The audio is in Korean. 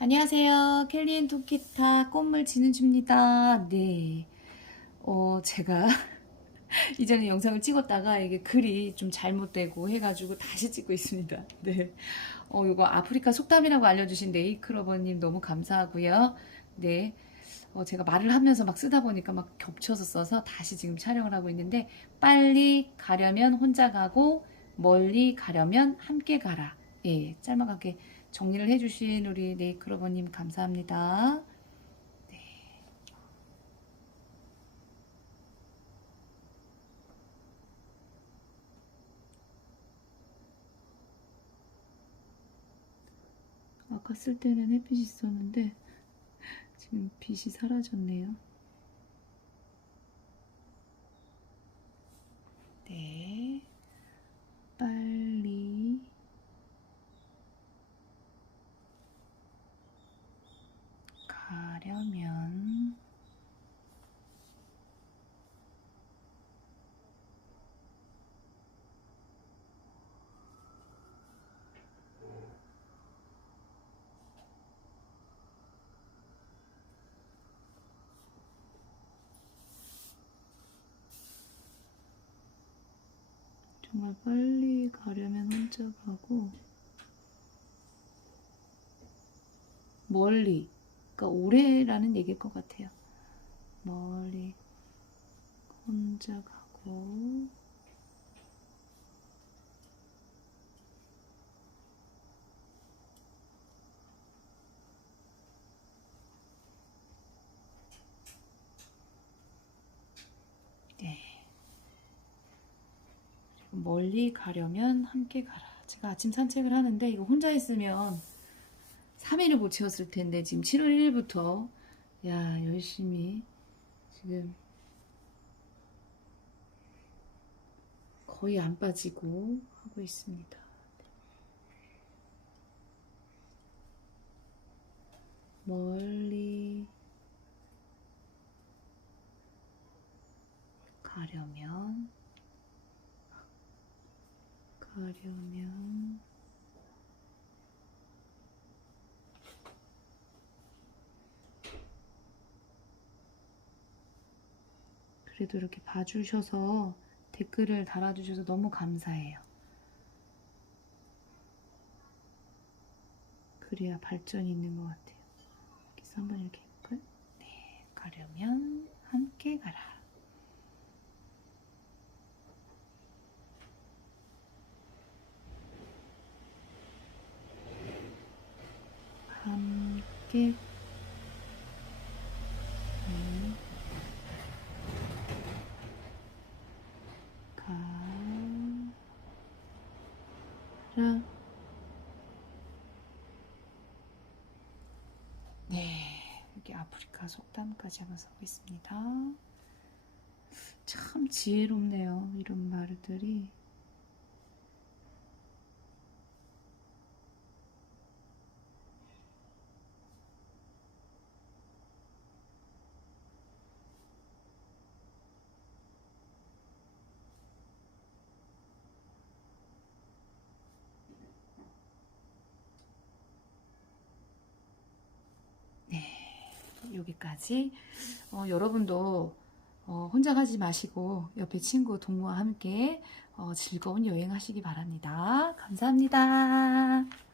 안녕하세요. 켈리앤 토키타 꽃물 진은주입니다. 네. 어, 제가 이전에 영상을 찍었다가 이게 글이 좀 잘못되고 해가지고 다시 찍고 있습니다. 네. 어, 이거 아프리카 속담이라고 알려주신 네이크러버님 너무 감사하고요. 네. 어, 제가 말을 하면서 막 쓰다 보니까 막 겹쳐서 써서 다시 지금 촬영을 하고 있는데 빨리 가려면 혼자 가고 멀리 가려면 함께 가라. 예, 짤막하게 정리를 해주신 우리 네이크러버님 감사합니다. 네. 아까 쓸 때는 햇빛이 있었는데 지금 빛이 사라졌네요. 네. 빨리 가려면 정말 빨리 가려면 혼자 가고 멀리 그러니까 오래라는 얘기일 것 같아요. 멀리 혼자 가고 네. 멀리 가려면 함께 가라. 제가 아침 산책을 하는데 이거 혼자 있으면 3일을 못 채웠을 텐데 지금 7월 1일부터 야 열심히 지금 거의 안 빠지고 하고 있습니다. 멀리 가려면 가려면 그래도 이렇게 봐주셔서 댓글을 달아주셔서 너무 감사해요. 그래야 발전이 있는 것 같아요. 여기서 한번 이렇게 해볼까요? 네, 가려면 함께 가라. 함께 가라. 네, 여기 아프리카 속담까지 한번 써보겠습니다. 참 지혜롭네요. 이런 말들이. 여기까지. 어, 여러분도 어, 혼자 가지 마시고 옆에 친구 동무와 함께 어, 즐거운 여행 하시기 바랍니다. 감사합니다.